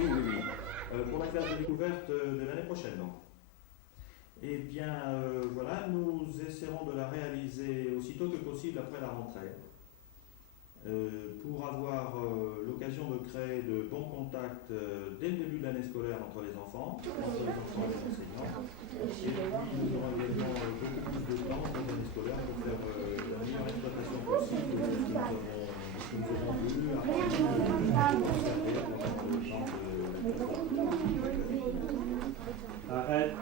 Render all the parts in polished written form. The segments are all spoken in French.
Oui, oui, oui. Pour la classe de découverte de l'année prochaine, donc. Eh bien, voilà, nous essaierons de la réaliser aussitôt que possible après la rentrée. Pour avoir l'occasion de créer de bons contacts dès le début de l'année scolaire entre les enfants et les enseignants. Et puis, nous aurons également beaucoup plus de temps dans l'année scolaire pour faire la meilleure exploitation possible de ce que nous aurons vu après observer pendant le temps de... Arrête.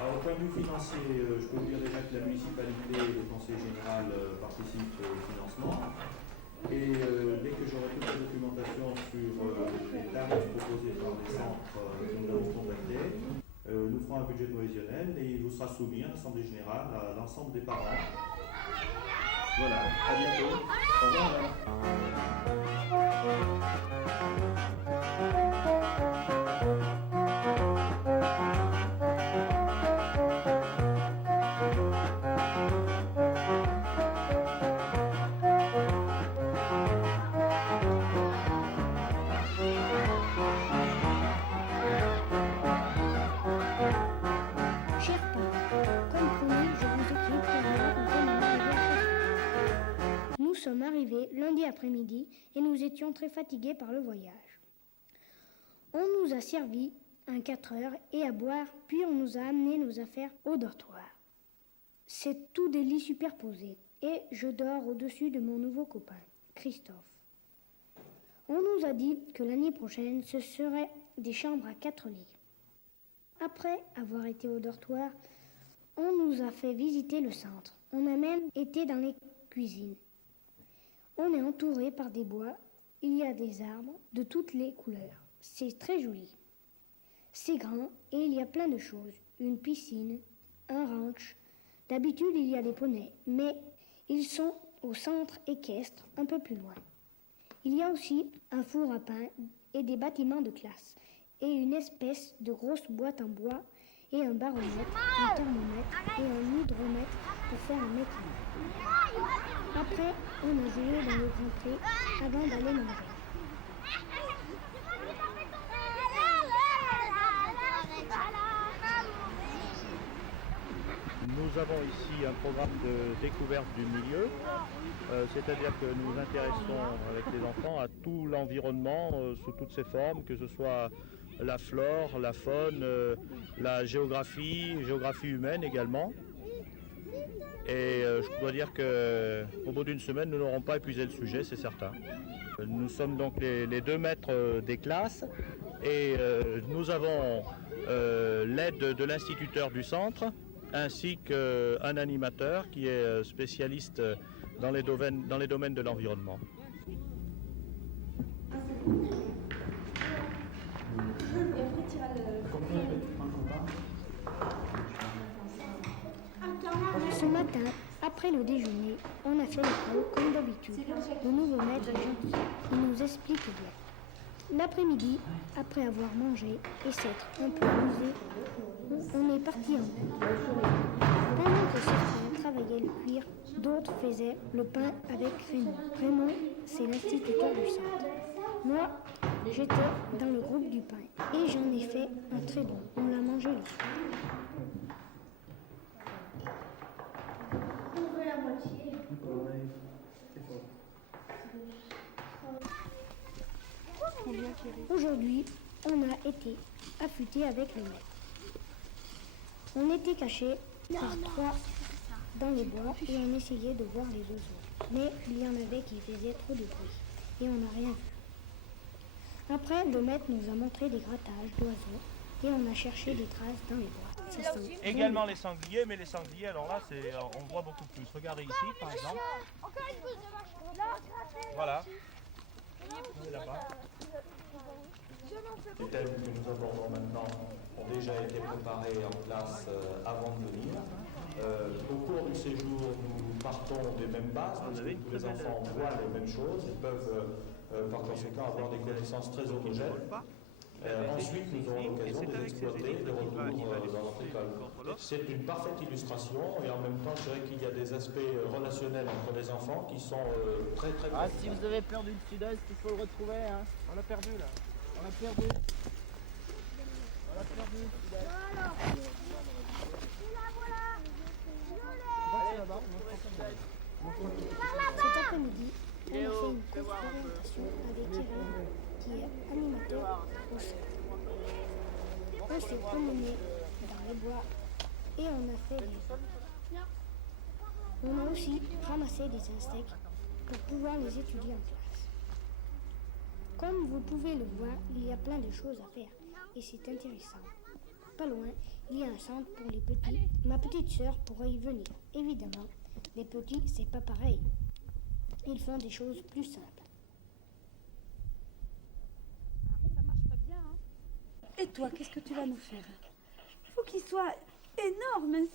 Alors, au point de vue financier, je peux vous dire déjà que la municipalité et le conseil général participent au financement. Et dès que j'aurai toute la documentation sur les tarifs proposés par les centres que nous avons contactés, nous ferons un budget prévisionnel et il vous sera soumis à l'Assemblée générale à l'ensemble des parents. Voilà, à bientôt. Au revoir. Nous sommes arrivés lundi après-midi et nous étions très fatigués par le voyage. On nous a servi un 4 heures et à boire, puis on nous a amené nos affaires au dortoir. C'est tout des lits superposés et je dors au-dessus de mon nouveau copain, Christophe. On nous a dit que l'année prochaine, ce serait des chambres à 4 lits. Après avoir été au dortoir, on nous a fait visiter le centre. On a même été dans les cuisines. On est entouré par des bois, il y a des arbres de toutes les couleurs. C'est très joli. C'est grand et il y a plein de choses. Une piscine, un ranch. D'habitude, il y a des poneys, mais ils sont au centre équestre, un peu plus loin. Il y a aussi un four à pain et des bâtiments de classe, et une espèce de grosse boîte en bois et un baromètre, un thermomètre et un hydromètre pour faire un métronome. Après, on a joué dans le grand pré avant d'aller manger. Nous avons ici un programme de découverte du milieu, c'est-à-dire que nous nous intéressons avec les enfants à tout l'environnement sous toutes ses formes, que ce soit la flore, la faune, la géographie humaine également. Et je dois dire qu'au bout d'une semaine, nous n'aurons pas épuisé le sujet, c'est certain. Nous sommes donc les 2 maîtres des classes et nous avons l'aide de l'instituteur du centre ainsi qu'un animateur qui est spécialiste dans les domaines de l'environnement. Ce matin, après le déjeuner, on a fait l'école comme d'habitude. Le nouveau maître est gentil, il nous explique bien. L'après-midi, après avoir mangé et s'être un peu amusé, on est parti en cours. Pendant que certains travaillaient le cuir, d'autres faisaient le pain avec Raymond. Raymond, c'est l'instituteur du centre. Moi, j'étais dans le groupe du pain et j'en ai fait un très bon. On l'a mangé le soir. Aujourd'hui, on a été affûtés avec le maître. On était cachés par 3 dans les bois et on essayait de voir les oiseaux. Mais il y en avait qui faisaient trop de bruit et on n'a rien vu. Après, le maître nous a montré des grattages d'oiseaux et on a cherché des traces dans les bois. Également les sangliers, mais les sangliers, alors là, on voit beaucoup plus. Regardez ici, par exemple. Voilà. Là-bas. Les thèmes que nous abordons maintenant ont déjà été préparés en classe avant de venir. Au cours du séjour, nous partons des mêmes bases, parce que tous les enfants voient les mêmes choses, ils peuvent par conséquent avoir des connaissances très homogènes. Ensuite, nous aurons l'occasion de les exploiter de retour dans notre école. C'est une parfaite illustration et en même temps, je dirais qu'il y a des aspects relationnels entre les enfants qui sont très très Ah, importants. si vous avez perdu le sud-est, il faut le retrouver. Hein. On l'a perdu là. On l'a perdu. On l'a perdu le sud-est. Allez, là-bas. Cet après-midi, on a fait une course d'orientation avec Irène, qui est animateur au centre. On s'est promené dans les bois et on a fait des... On a aussi ramassé des insectes pour pouvoir les étudier en classe. Comme vous pouvez le voir, il y a plein de choses à faire et c'est intéressant. Pas loin, il y a un centre pour les petits. Ma petite sœur pourrait y venir. Évidemment, les petits, c'est pas pareil. Ils font des choses plus simples. Ça marche pas bien, hein. Et toi, qu'est-ce que tu vas nous faire? Il faut qu'il soit énorme, hein,